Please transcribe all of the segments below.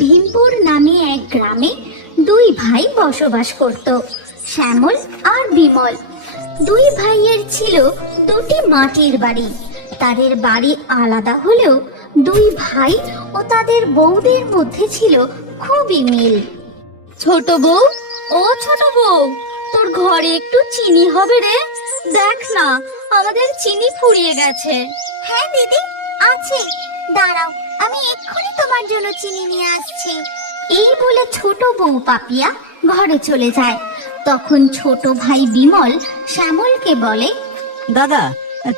ভীমপুর নামে এক গ্রামে দুই ভাই বসবাস করত, শ্যামল আর বিমল। দুই ভাইয়ের ছিল দুটি মাটির বাড়ি। তাদের বাড়ি আলাদা হলেও দুই ভাই ও তাদের বউদের মধ্যে ছিল খুবই মিল। ছোট বউ, ও ছোট বউ, তোর ঘরে একটু চিনি হবে রে। দেখ না, আমাদের চিনি ফুরিয়ে গেছে। হ্যাঁ দিদি, আছে, দাঁড়াও, আমি এক্ষুনি তোমার জন্য চিনি নিয়ে আসছি। এই বলে ছোট বউ পাপিয়া ঘরে চলে যায়। তখন ছোট ভাই বিমল শ্যামলকে বলে, দাদা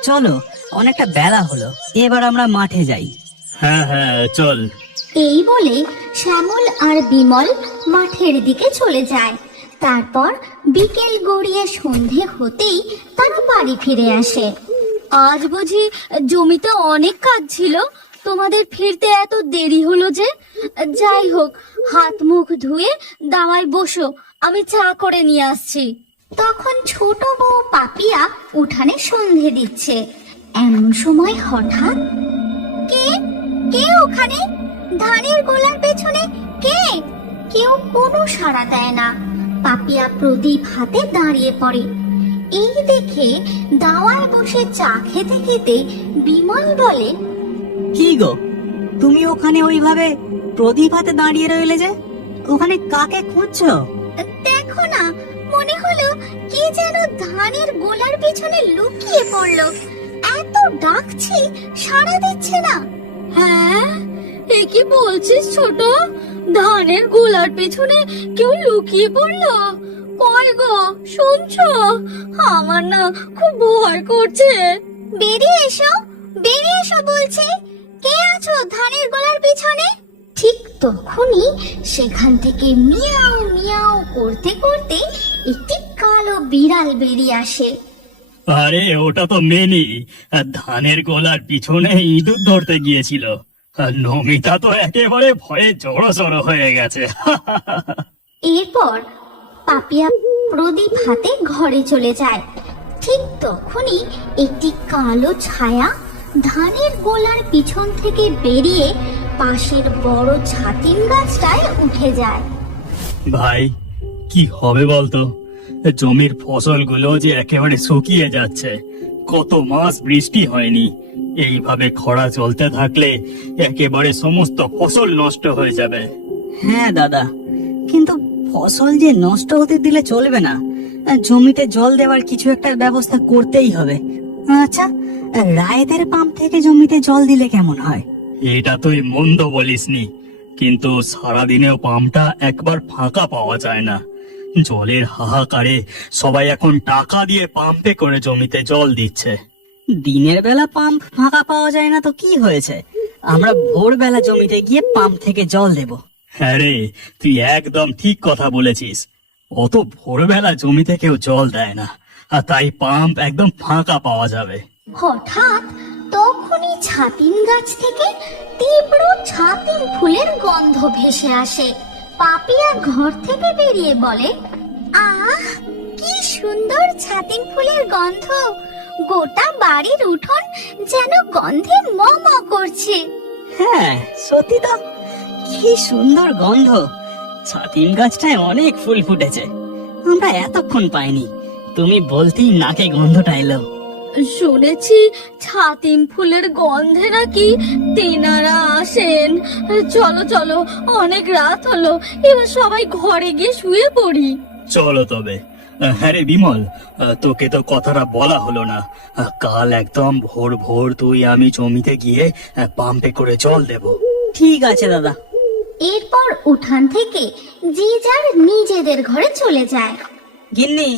চলো, অনেকটা বেলা হলো, এবার আমরা মাঠে যাই। হ্যাঁ হ্যাঁ চল। এই বলে শ্যামল আর বিমল মাঠের দিকে চলে যায়। তারপর বিকেল গড়িয়ে সন্ধে হতেই তারা বাড়ি ফিরে আসে। আজ বুঝি জমিতে অনেক কাজ ছিল, তোমাদের ফিরতে এত দেরি হলো যে? যাই হোক, হাত মুখ ধুয়ে দাওয়ায় বসো, আমি চা করে নিয়ে আসছি। তখন ছোট বউ পাপিয়া উঠানে সন্ধে দিচ্ছে। এমন সময় হঠাৎ, কে কে ওখানে? ধানের গোলার পেছনে কে? কেউ কোনো সাড়া দেয় না। পাপিয়া প্রদীপ হাতে দাঁড়িয়ে পড়ে। এই দেখে দাওয়ায় বসে চা খেতে খেতে বিমল বলে, কি গো, তুমি ওখানে ওইভাবে প্রদীপ হাতে দাঁড়িয়ে রইলে যে? ওখানে কাকে খুঁজছো? দেখো না, মনে হলো কে যেন ধানের গোলার পেছনে লুকিয়ে পড়লো। এত ডাকছি, সাড়া দিচ্ছে না। হ্যাঁ, এ কি বলছিস ছোট? ধানের গোলার পেছনে কেউ লুকিয়ে পড়লো? কই গো, শুনছো? আমার না খুব ভয় করছে। বেরিয়ে এসো, বেরিয়ে এসো বলছি। কে আছো ধানের গোলার পেছনে? ঠিক তখনই সেখান থেকে মিয়াও মিয়াও করতে করতে একটি কালো বিড়াল বেরিয়ে আসে। আরে ওটা তো মেনি, ধানের গোলার পিছনে ইঁদুর ধরতে গিয়েছিল। আর নমিতা তো একেবারে ভয়ে জড়সড় হয়ে গেছে। এরপর পাপিয়া প্রদীপ হাতে ঘরে চলে যায়। ঠিক তখনই একটি কালো ছায়া ধানের গোলার পিছন থেকে বেরিয়ে পাশের বড় ছাতিম গাছটায় উঠে যায়। ভাই, কি হবে বলতো? জমির ফসলগুলো যে একেবারে শুকিয়ে যাচ্ছে। কত মাস বৃষ্টি হয়নি। এইভাবে খরা চলতে থাকলে একেবারে সমস্ত ফসল নষ্ট হয়ে যাবে। হ্যাঁ দাদা, কিন্তু ফসল যে নষ্ট হতে দিলে চলবে না। জমিতে জল দেওয়ার কিছু একটা ব্যবস্থা করতেই হবে। আচ্ছা, রায়েদের পাম্প থেকে জমিতে জল দিলে কেমন হয়? এটা তুই মন্দ বলিসনি, কিন্তু সারাদিনেও পাম্পটা একবার ফাঁকা পাওয়া যায় না। জলের হাহাকারে সবাই এখন টাকা দিয়ে পাম্পে করে জমিতে জল দিচ্ছে। দিনের বেলা পাম্প ফাঁকা পাওয়া যায় না তো কি হয়েছে? আমরা ভোরবেলা জমিতে গিয়ে পাম্প থেকে জল দেব। হ্যাঁ রে, তুই একদম ঠিক কথা বলেছিস। অত ভোরবেলা জমিতে কেউ জল দেয় না, আর তাই পাম্প একদম ফাঁকা পাওয়া যাবে। হঠাৎ তখনই ছাতিম গাছ থেকে তীব্র ছাতিম ফুলের গন্ধ ভেসে আসে। পাপিয়া ঘর থেকে বেরিয়ে বলে, আহ, কি সুন্দর ছাতিম ফুলের গন্ধ! গোটা বাড়ির উঠোন যেন গন্ধে ম ম করছে। হ্যাঁ সত্যি তো, কি সুন্দর গন্ধ! ছাতিম গাছটায় অনেক ফুল ফুটেছে, আমরা এতক্ষণ পাইনি। তুমি বলতেই নাকে গন্ধটা এলো। শুনেছি ছাতিম ফুলের গন্ধে নাকি তেনারা আসেন। চলো চলো, অনেক রাত হলো, এবার সবাই ঘরে গিয়ে শুয়ে পড়ি। চলো তবে। হ্যাঁ রে বিমল, তোকে তো কথাটা বলা হলো না। কাল একদম ভোর ভোর তুই আমি জমিতে গিয়ে পাম্পে করে জল দেব। ঠিক আছে দাদা। এরপর উঠান থেকে যে যার নিজেদের ঘরে চলে যায়। গিন্নি,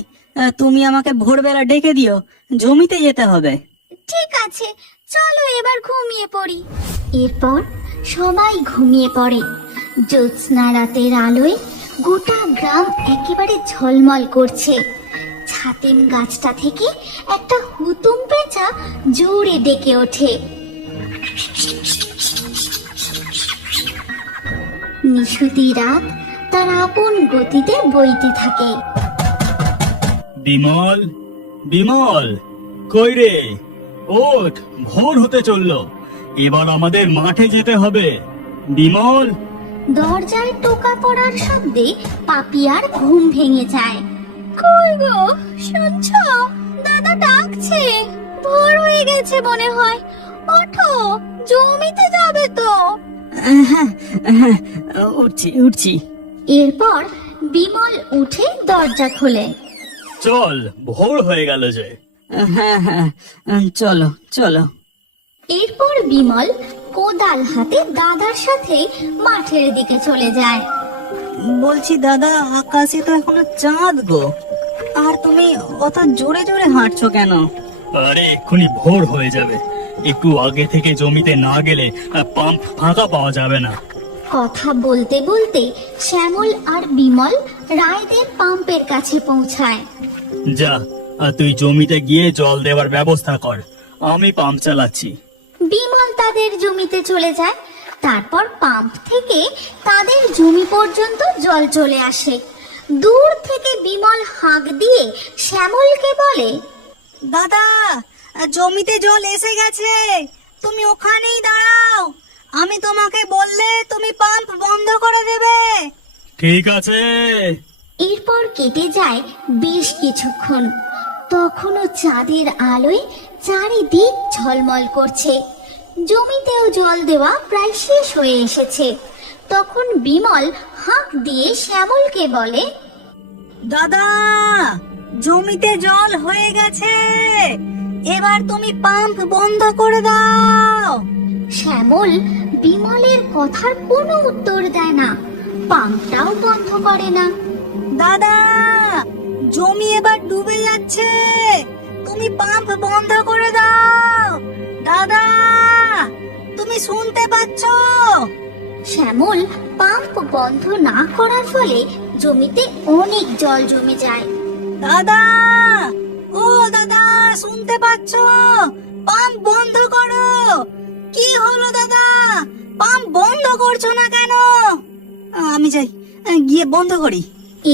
তুমি আমাকে ভোরবেলা ডেকে দিও, জমিতে যেতে হবে। ঠিক আছে, চলো এবার ঘুমিয়ে পড়ি। এরপর সবাই ঘুমিয়ে পড়ে। জ্যোৎস্না রাতের আলোয় গোটা গ্রাম একেবারে ঝলমল করছে। ছাতিম গাছটা থেকে একটা হুতুম পেঁচা জোরে ডেকে ওঠে। নিশুতি রাত তার আপন গতিতে বইতে থাকে। বিমল, বিমল, কই রে? ওঠ, ভোর হতে চললো, এবার আমাদের মাঠে যেতে হবে। বিমল, দরজায় টোকা পড়ার শব্দে পাপিয়ার ঘুম ভেঙে যায়। কই গো, শুনছো? দাদা ডাকছে। ভোর হয়ে গেছে মনে হয়। ওঠো, জমিতে যাবে তো। হ্যাঁ হ্যাঁ, উঠছি উঠছি। এরপর বিমল উঠে দরজা খোলে। চল, ভোর হয়ে গেল যে। হ্যাঁ হ্যাঁ, চলো চলো। এরপর বিমল কোদাল হাতে দাদার সাথে মাঠের দিকে চলে যায়। বলছি দাদা, আকাশে তো এখনো চাঁদ গো, আর তুমি অত জোরে জোরে হাঁটছো কেন? আরে এক্ষুনি ভোর হয়ে যাবে, একটু আগে থেকে জমিতে না গেলে পাম্প ফাঁকা পাওয়া যাবে না। কথা বলতে বলতে শ্যামল আর বিমল রায়দের পাম্পের কাছে পৌঁছায়। যা, তুই জমিতে গিয়ে জল দেওয়ার ব্যবস্থা কর, আমি পাম্প চালাচ্ছি। বিমল তাদের জমিতে চলে যায়। তারপর পাম্প থেকে তাদের জমি পর্যন্ত জল চলে আসে। দূর থেকে বিমল হাঁক দিয়ে শ্যামলকে বলে, দাদা, জমিতে জল এসে গেছে, তুমি ওখানেই দাঁড়াও, আমি তোমাকে বললে তুমি পাম্প বন্ধ করে দেবে। ঠিক আছে। এরপর কেটে যায় বেশ কিছুক্ষণ। তখনও চাঁদের আলোয় চারিদিক ঝলমল করছে। জমিতেও জল দেওয়া প্রায় শেষ হয়ে এসেছে। তখন বিমল হাঁক দিয়ে শ্যামলকে বলে, দাদা, জমিতে জল হয়ে গেছে, এবার তুমি পাম্প বন্ধ করে দাও। শ্যামল বিমলের কথার কোনো উত্তর দেয় না, পাম্পটাও বন্ধ করে না। দাদা, জমি এবার ডুবে যাচ্ছে, তুমি পাম্প বন্ধ করে দাও। দাদা, তুমি শুনতে পাচ্ছো? শ্যামল পাম্প বন্ধ না করার ফলে জমিতে অনেক জল জমে যায়। দাদা, ও দাদা, শুনতে পাচ্ছো? পাম্প বন্ধ করো। কি হলো দাদা, পাম্প বন্ধ করছো না কেন? আমি যাই, গিয়ে বন্ধ করি।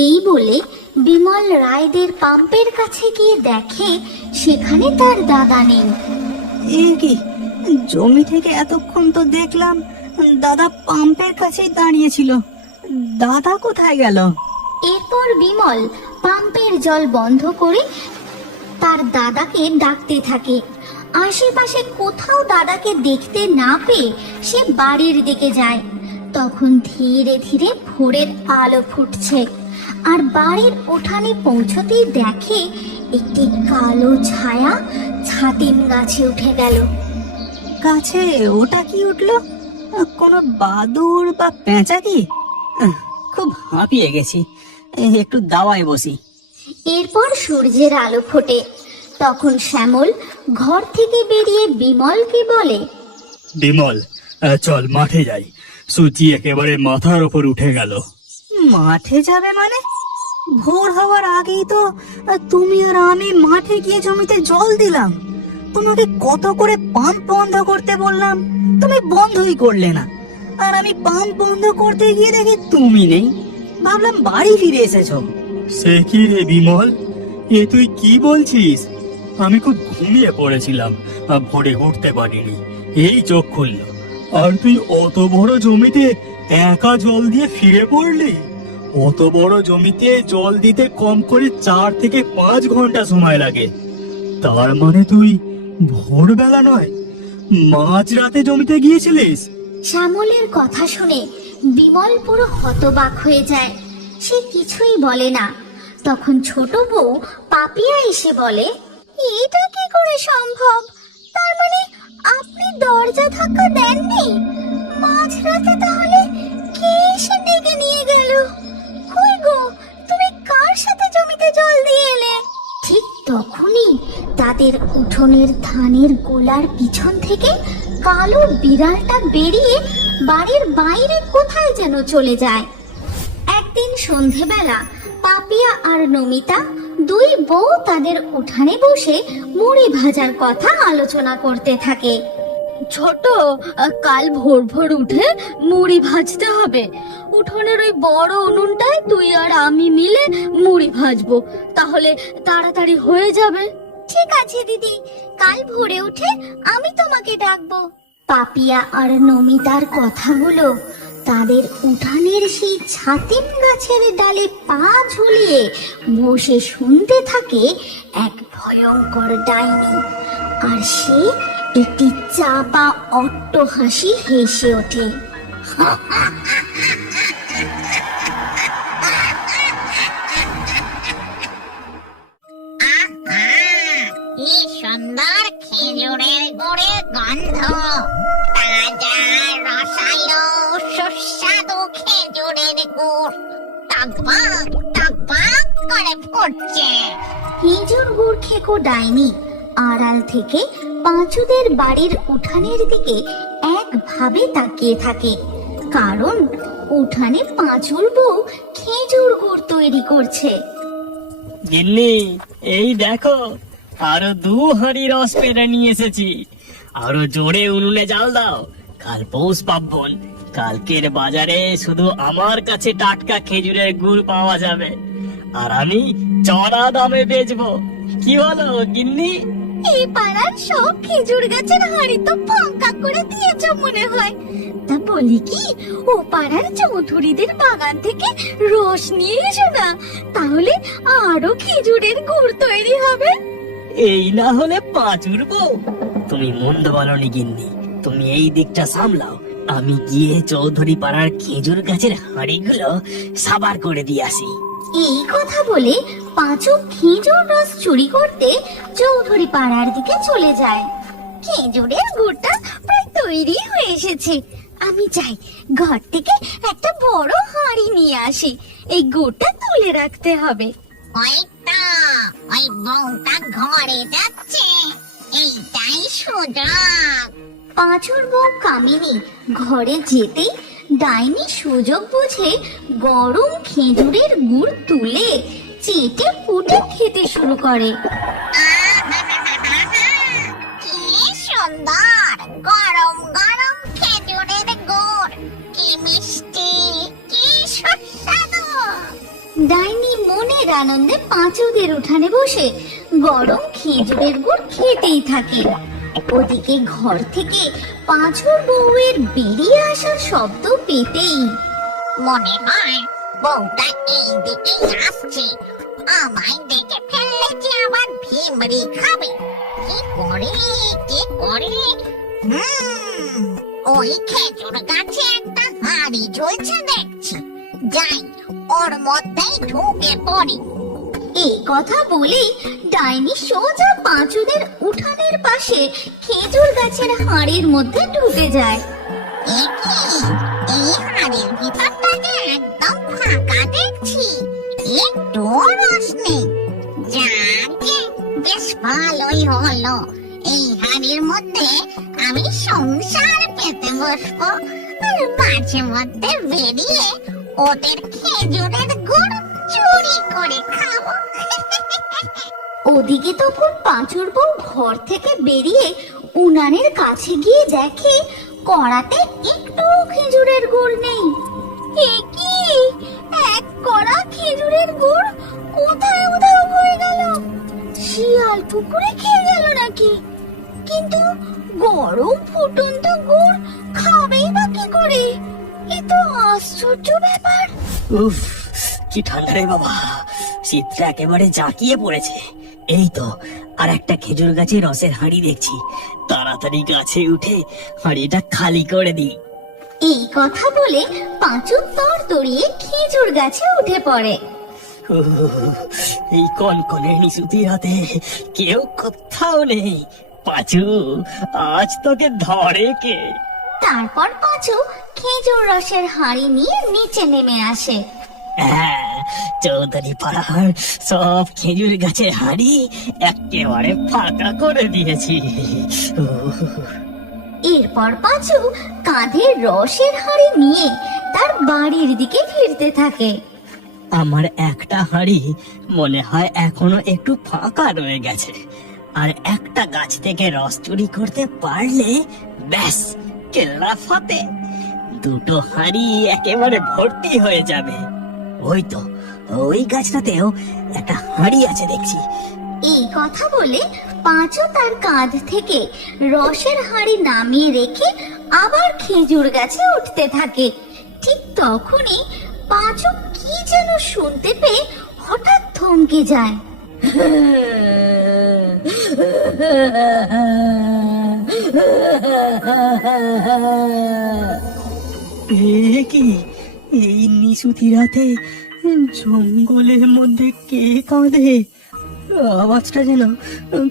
এই বলে বিমল রায়দের পাম্পের কাছে গিয়ে দেখে সেখানে তার দাদা নেই। এ কি, জমি থেকে এতক্ষণ তো দেখলাম দাদা পাম্পের কাছেই দাঁড়িয়েছিল, দাদা কোথায় গেল? এরপর বিমল পাম্পের জল বন্ধ করে তার দাদাকে ডাকতে থাকে। আশেপাশে কোথাও দাদাকে দেখতে না পেয়ে সে বাড়ির দিকে যায়। তখন ধীরে ধীরে ভোরের আলো ফুটছে, আর বাড়ির উঠানে পৌঁছতেই দেখে একটি কালো ছায়া ছাতিম গাছে উঠে গেল। গাছে ওটা কি উঠলো? কোনো বাদুড় বা পেঁচা কি? খুব হাঁপিয়ে গেছি, একটু দাওয়ায় বসি। এরপর সূর্যের আলো ফোটে। তখন শ্যামল ঘর থেকে বেরিয়ে বিমলকে বলে, বিমল, চল মাঠে যাই, সূর্যি একেবারে মাথার ওপর উঠে গেল। মাঠে যাবে মানে? ভোর হওয়ার আগেই তো তুমি আর আমি মাঠে গিয়ে জমিতে জল দিলাম। তোমাকে কত করে পাম্প বন্ধ করতে বললাম, তুমি বন্ধই করলে না। আর আমি পাম্প বন্ধ করতে গিয়ে দেখি তুমি নেই, ভাবলাম বাড়ি ফিরে এসেছো। সে কি রে বিমল, এ তুই কি বলছিস? আমি খুব ঘুমিয়ে পড়েছিলাম, ভোরে উঠতে পারিনি, এই চোখ খুললো, আর তুই অত বড় জমিতে একা জল দিয়ে ফিরে পড়লি? অত বড় জমিতে জল দিতে কম করে 4 থেকে 5 ঘন্টা সময় লাগে। তার মানে তুই ভোরবেলা নয়, মাঝরাতে জমিতে গিয়েছিলিস? শ্যামলের কথা শুনে বিমল পুরো হতবাক হয়ে যায়। সে কিছুই বলে না। তখন ছোট বউ পাপিয়া এসে বলে, এটা কি করে সম্ভব? তার মানে আপনি দরজা ধাক্কা দেননি? মাঝরাতে তাহলে কে এসে ডেকে নিয়ে গেল? কই গো, তুমি কার সাথে জমিতে জল দিয়ে এলে? ঠিক তখনই তাদের উঠোনের ধানের গোলার পিছন থেকে কালো বিড়ালটা বেরিয়ে বাড়ির বাইরে কোথায় যেন চলে যায়। একদিন সন্ধেবেলা পাপিয়া আর নমিতা দুই বউ তাদের উঠানে বসে মুড়ি ভাজার কথা আলোচনা করতে থাকে। ছোট, কাল ভোর ভোর উঠে মুড়ি ভাজতে হবে। উঠোনের ওই বড় উনুনটায় তুই আর আমি মিলে মুড়ি ভাজবো, তাহলে তাড়াতাড়ি হয়ে যাবে। ঠিক আছে দিদি, কাল ভোরে উঠে আমি তোমাকে ডাকবো। পাপিয়া আর নমিতার কথাগুলো তাদের উঠানের সেই ছাতিম গাছের ডালে পা ঝুলিয়ে বসে শুনতে থাকে এক ভয়ঙ্কর ডাইনি। আর সে একটি চাপা অট্টহাসি হেসে ওঠে। কি সুন্দর খেজুরের গুড়ের গন্ধ, তাজা রসালো সুস্বাদু খেজুরের গুড় টকবক টকবক করে ফুটছে। খেজুর গুড় খেকো ডাইনি আড়াল থেকে পাঁচুদের বাড়ির উঠানের দিকে একভাবে তাকিয়ে থাকে, কারণ উঠানে পাঁচুর বউ খেজুর গুড় তৈরি করছে। গিন্নি, এই দেখো, আরো 2 হাঁড়ি রস পেরে নিয়ে এসেছি। আরো জোরে উনুনে জাল দাও, কাল পৌষ পার্বণ। কালকের বাজারে শুধু আমার কাছে টাটকা খেজুরের গুড় পাওয়া যাবে, আর আমি চড়া দামে বেচবো। কি বলো গিন্নি? এই পাড়ার সব খেজুর গাছের হাড়ি তো ফাঁকা করে দিয়েছ মনে হয়। তা বলি কি, ও পাড়ার চৌধুরীদের বাগান থেকে রস নিয়ে এসো না, তাহলে আরো খেজুরের গুড় তৈরি হবে। এই না হলে পাঁচুর বউ। তুমি মন্দ বলনি গিন্নি, তুমি এই দিকটা সামলাও, আমি গিয়ে চৌধুরী পাড়ার খেজুর গাছের হাঁড়িগুলো সাবার করে দিয়ে আসি। এই কথা বলে পাঁচু খেজুর রস চুরি করতে চৌধুরী পাড়ার দিকে চলে যায়। খেজুরের গুড়টা প্রায় তৈরি হয়ে এসেছে, আমি যাই ঘর থেকে একটা বড় হাঁড়ি নিয়ে আসি। এই গুড়টা তুলে রাখতে হবে। ওই তো ওই বউটা ঘরে যাচ্ছে, এইটাই সুযোগ। পাঁচুর বউ কামিনী ঘরে যেতেই ডাইনি সুযোগ বুঝে গরম খেজুরের গুড় তুলে চেটে পুটে খেতে শুরু করে। কি সুন্দর গরম গরম খেজুরের গুড়, কি মিষ্টি, কি সুস্বাদু। ডাইনি মনের আনন্দে পাঁচুদের উঠানে বসে গরম খেজুরের গুড় খেতেই থাকে। ওদিকে ঘর থেকে পাঁচুর বউয়ের বেরিয়ে আসার শব্দ পেতেই মনে হয় বউটা এই দিকেই আসছে, আমায় দেখে ফেললে যে আবার ভিমরি খাবে। কি করে কি করে? ওই খেজুর গাছে একটা হাঁড়ি ঝুলছে দেখছি, যাই ওর মধ্যেই ঢুকে পড়ি। এই কথা বলেই ডাইনি সোজা পাঁচুদের উঠানের পাশে খেজুর গাছের হাঁড়ির মধ্যে ঢুকে যায়। এ কি, এই হাঁড়ির ভিতরটা যে একদম ফাঁকা দেখছি, একটু রস নেই। যাকে বেশ ভালোই হলো, এই হাঁড়ির মধ্যে আমি সংসার পেতে বসবো, আর মাঝে মধ্যে বেরিয়ে ওদের খেজুরের গুড় চুরি করে খাবো। ওদিকে তখন পাঁচুর বউ ঘর থেকে বেরিয়ে উনানের কাছে গিয়ে দেখে কড়াতে একটু খেজুরের গুড় নেই। এ কি, এক কড়া খেজুরের গুড় কোথায় উধাও হয়ে গেল? শিয়াল পুকুরে খেয়ে গেল নাকি? কিন্তু গরম ফুটন্ত গুড় খাবেই বা কি করে? এ তো আশ্চর্য ব্যাপার। উফ, কি ঠান্ডা রে বাবা, শীতটা একেবারে জাঁকিয়ে পড়েছে। এই তো আর একটা খেজুর গাছে রসের হাঁড়ি দেখছি, তাড়াতাড়ি গাছে উঠে হাঁড়িটা খালি করে দিই। এই কথা বলে পাঁচু তর তরিয়ে খেজুর গাছে উঠে পড়ে। এই কনকনে নিশুতি রাতে কেউ কোথাও নেই। পাঁচু, আজ তোকে ধরে কে? তারপর পাঁচু খেজুর রসের হাঁড়ি নিয়ে নিচে নেমে আসে। হ্যাঁ, চৌধুরী পাড়ার সব খেজুর গাছের হাঁড়ি একেবারে ফাঁকা করে দিয়েছি। এরপর পাঁচু কাঁধে রসের হাঁড়ি নিয়ে তার বাড়ির দিকে ফিরতে থাকে। আমার একটা হাঁড়ি মনে হয় এখনো একটু ফাঁকা রয়ে গেছে, আর একটা গাছ থেকে রস চুরি করতে পারলে ব্যাস কেল্লা ফাতে। 2টো হাঁড়ি একেবারে ভর্তি হয়ে যাবে। ওই তো ওই গাছটাতেও একটা হাঁড়ি আছে দেখছি। এই কথা বলে পাঁচু তার কাঁধ থেকে রসের হাঁড়ি নামিয়ে রেখে আবার খেজুর গাছে উঠতে থাকে। ঠিক তখনই পাঁচু কি যেন শুনতে পেয়ে হঠাৎ থমকে যায়। এ কি, এই নিশুতি রাতে জঙ্গলের মধ্যে কে কাঁদে? আওয়াজটা যেন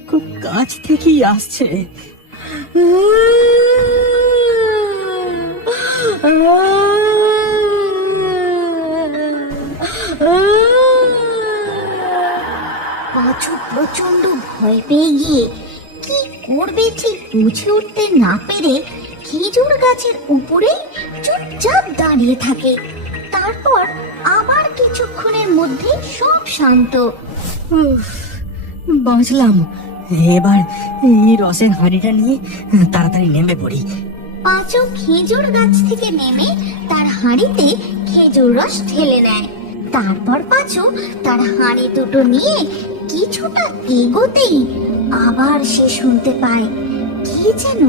খুব কাছ থেকেই আসছে। পাঁচু প্রচন্ড ভয় পেয়ে গিয়ে কি করবে ঠিক বুঝে উঠতে না পেরে খেজুর গাছের উপরে চুপচাপ দাঁড়িয়ে থাকে। তারপর আবার কিছুক্ষণের মধ্যে সব শান্ত। উফ, বাঁচলাম। এবার এই রসের হাঁড়িটা নিয়ে তাড়াতাড়ি নেমে পড়ি। পাঁচু খেজুর গাছ থেকে নেমে তার হাঁড়িতে খেজুর রস ঢেলে নেয়। তারপর পাঁচু তার হাঁড়ি দুটো নিয়ে কিছুটা এগোতেই আবার সে শুনতে পায় কি যেন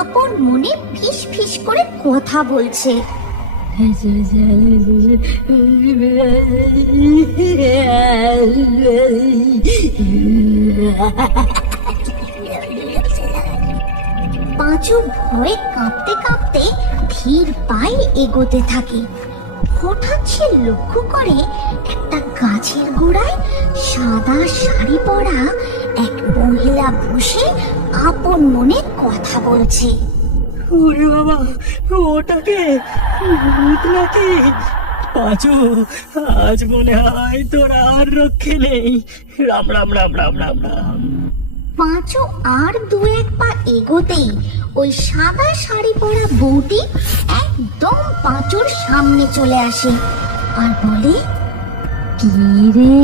আপন মনে ফিস ফিস করে কথা বলছে। পাঁচু ভয়ে কাঁপতে কাঁপতে ধীর পায়ে এগোতে থাকে। হঠাৎ সে লক্ষ্য করে একটা গাছের গোড়ায় সাদা শাড়ি পরা এক মহিলা বসে আপন মনে কথা বলছে। ওরে বাবা, ওটাকে ভূত নাকি? পাঁচু, আজ মনে হয় তোর আর রক্ষে নেই। রাম রাম রাম রাম রাম রাম। পাঁচু আর দু এক পা এগোতেই ওই সাদা শাড়ি পরা বউটি একদম পাঁচুর সামনে চলে আসে আর বলে, কি রে,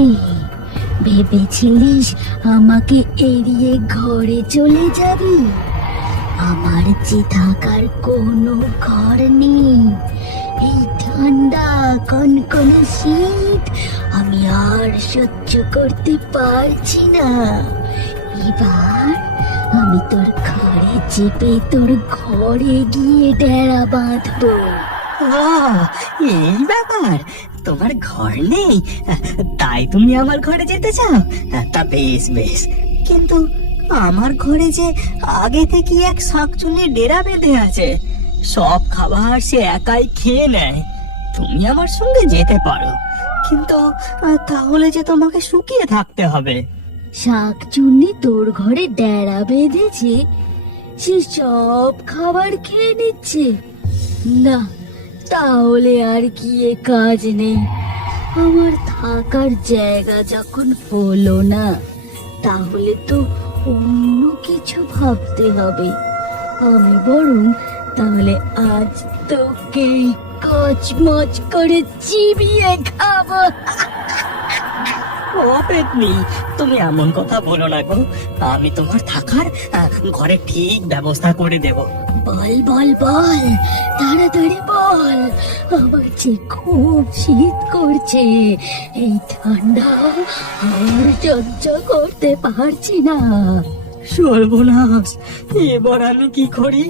ভেবেছিলিস আমাকে এড়িয়ে ঘরে চলে যাবি? আমার যে থাকার কোনো ঘর নেই। এই ঠান্ডা কনকনে শীত আমি আর সহ্য করতে পারছি না। এবার আমি তোর ঘরে চেপে তোর ঘরে গিয়ে ডেরা বাঁধবো। এই ব্যাপার, তোমার ঘর নেই তাই তুমি আমার ঘরে যেতে চাও? তা বেশ বেশ, কিন্তু আমার ঘরে যে আগে থেকে এক শাকচুন্নির ডেরা বেঁধে আছে। সব খাবার সে একাই খেয়ে নেয়। তুমি আমার সঙ্গে যেতে পারো, কিন্তু তাহলে যে তোমাকে শুকিয়ে থাকতে হবে। শাকচুন্নি তোর ঘরে ডেরা বেঁধেছে? সে সব খাবার খেয়ে নিচ্ছে? না, তাহলে আর কি এ কাজ নেই। আমার থাকার জায়গা যখন হলো না, তাহলে তো অন্য কিছু ভাবতে হবে। আমি বরং তাহলে আজ তোকে কচমচ করে চিবিয়ে খাবো। ও পেতনি, তুমি এমন কথা বলো না গো। আমি তোমার থাকার ঘরে ঠিক ব্যবস্থা করে দেব। বল বল বল, তাড়াতাড়ি বল। আমার যে খুব শীত করছে, এই ঠান্ডা আর সহ্য করতে পারছি না। সর্বনাশ, এবার আমি কি করি?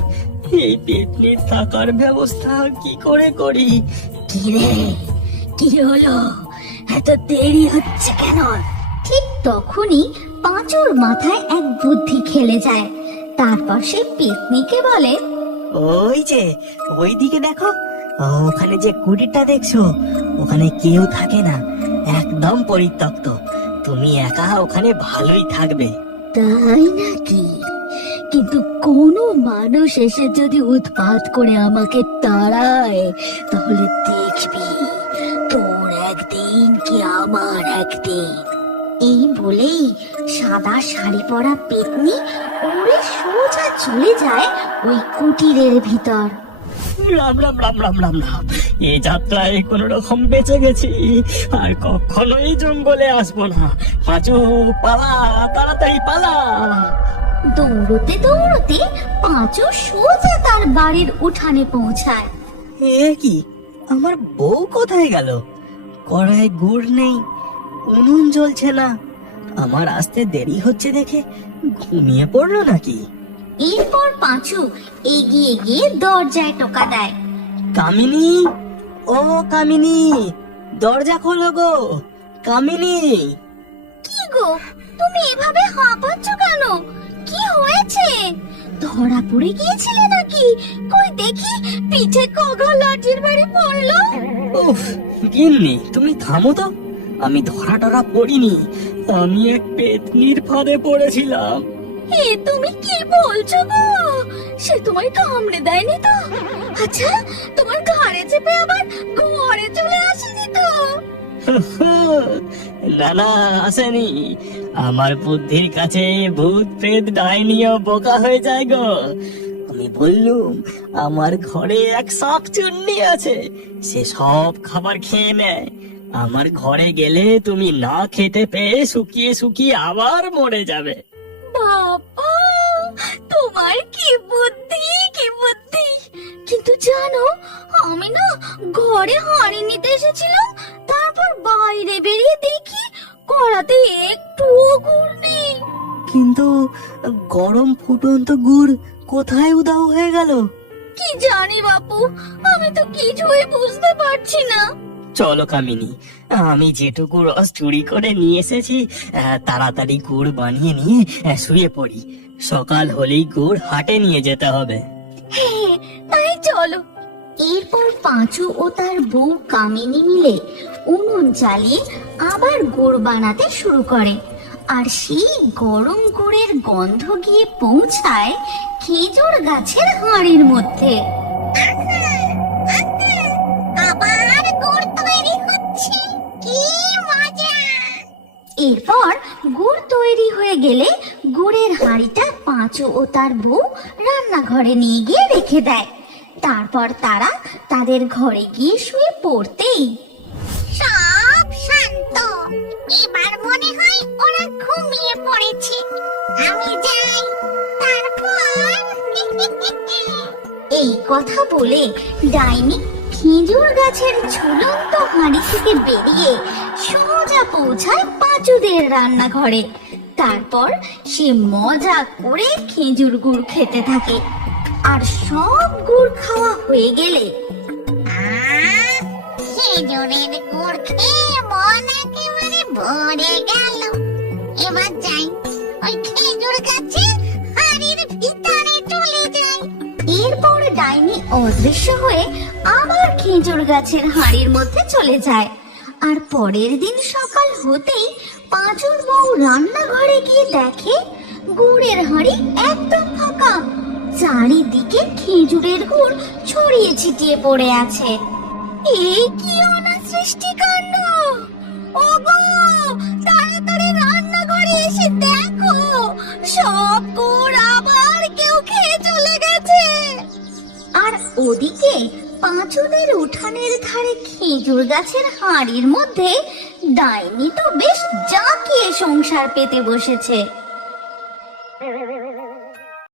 এই পেতনির থাকার ব্যবস্থা কি করে করি? কি রে, কি হলো? এত দেরি হচ্ছে কেন? ঠিক তখনই পাঁচুর মাথায় এক বুদ্ধি খেলে যায়। তারপর সে পেতনিকে বলে, ওই যে ওই দিকে দেখো, ওখানে যে কুটিরটা দেখছো, ওখানে কেউ থাকে না, একদম পরিত্যক্ত। তুমি একা ওখানে ভালোই থাকবে। তাই নাকি? কিন্তু কোনো মানুষ এসে যদি উৎপাত করে আমাকে তাড়ায়, তাহলে দেখবি তোর একদিন কি আমার একদিন। এই বলেই সাদা শাড়ি পরা পেতনি উড়ে সোজা চলে যায় ওই কুটিরের ভিতর। রাম রাম রাম রাম রাম রাম। এই যাত্রায় কোন রকম বেঁচে গেছি, আর কখনোই জঙ্গলে আসবো না। পাঁচু, পালা, তাড়াতাড়ি পালা। দৌড়তে দৌড়তে পাঁচু সোজা তার বাড়ির উঠানে পৌঁছায়। এ কি, আমার বউ কোথায় গেল? কড়াই গুড় নেই, উনুন জ্বলছে না। আমার আসতে দেরি হচ্ছে দেখে ঘুমিয়ে পড়লো নাকি? এরপর পাঁচু এগিয়ে গিয়ে দরজায় টোকা দেয়। কামিনী, ও কামিনী, দরজা খোলো গো, কামিনী। কি গো, তুমি এভাবে হাঁপাচ্ছ কেন? কি হয়েছে? ধরা পড়ে গিয়েছিলে নাকি? কই দেখি, পিঠে কগা লাঠির বাড়ি পড়লো। উফ, গিন্নি তুমি থামো তো। আমি ধরা টরা পড়িনি, আমি এক পেতনির ফাঁদে পড়েছিলাম। এ তুমি কি বলছো গো? সে তোমায় কামড়ে দেয়নি তো? আচ্ছা, তোমার ঘাড়ে চেপে আবার ঘরে চলে আসেনি তো? না না, আসেনি। আমার বুদ্ধির কাছে ভূত প্রেত ডাইনিও বোকা হয়ে যায় গো। আমি বললুম আমার ঘরে এক সাপ চুন্নি আছে, সে সব খাবার খেয়ে নেয়। আমার ঘরে গেলে তুমি না খেতে পেয়ে শুকিয়ে শুকিয়ে আবার মরে যাবে। বাবা, তোমার কি বুদ্ধি, কি বুদ্ধি! কিন্তু জানো, আমি না ঘরে হাঁড়ি নিতে এসেছিলাম, তারপর বাইরে বেরিয়ে দেখি কড়াতে একটুও গুড় নেই। কিন্তু গরম ফুটন্ত গুড় কোথায় উধাও হয়ে গেল? কি জানি বাপু, আমি তো কিছুই বুঝতে পারছি না। চলো কামিনী, আমি যেটুকু রস চুরি করে নিয়ে এসেছি, তাড়াতাড়ি গুড় বানিয়ে নিয়ে শুয়ে পড়ি। সকাল হলেই গুড় হাটে নিয়ে যেতে হবে। হ্যাঁ, তাই চলো। এরপর পাঁচু ও তার বউ কামিনী মিলে উনুন জ্বালিয়ে আবার গুড় বানাতে শুরু করে। আর সেই গরম গুড়ের গন্ধ গিয়ে পৌঁছায় খেজুর গাছের হাঁড়ির মধ্যে। আবার গুড় তৈরি হচ্ছে, কি মজা! এরপর গুড় তৈরি হয়ে গেলে গুড়ের হাঁড়িটা পাঁচু ও তার বউ রান্নাঘরে নিয়ে গিয়ে রেখে দেয়। তারপর তারা তাদের ঘরে গিয়ে শুয়ে পড়তেই সব শান্ত, এবার মনে হয় ওরা ঘুমিয়ে পড়েছে। আমি যাই, তারপর এই কথা বলে ডাইনি খেজুর গাছের ঝুলন্ত হাঁড়ি থেকে বেরিয়ে সোজা পৌঁছায় পাঁচুদের রান্নাঘরে। তারপর সে মজা করে খেজুর গুড় খেতে থাকে। আর সব গুড় খাওয়া হয়ে গেলে খেজুরের গুড় খেয়ে মন একেবারে ভরে গেল। এবার যাই, ওই খেজুর গাছে হাড়ির ভিতরে চলে যাই। এরপর ডাইনি অদৃশ্য হয়ে আবার খেজুর গাছের হাঁড়ির মধ্যে চলে যায়। আর পরের দিন সকাল হতেই পাঁচুর বউ রান্নাঘরে গিয়ে দেখে গুড়ের হাঁড়ি একদম ফাঁকা। চারিদিকে খেজুরের গুড় ছড়িয়ে ছিটিয়ে পড়ে আছে। এই কি অনাসৃষ্টিকাণ্ড! ওগো, তাড়াতাড়ি রান্নাঘরে এসে দেখো, সব গুড় আবার কেউ খেয়ে চলে গেছে। আর ওদিকে পাঁচুদের উঠানের ধারে খেজুর গাছের হাঁড়ির মধ্যে ডাইনি তো বেশ জাঁকিয়ে সংসার পেতে বসেছে।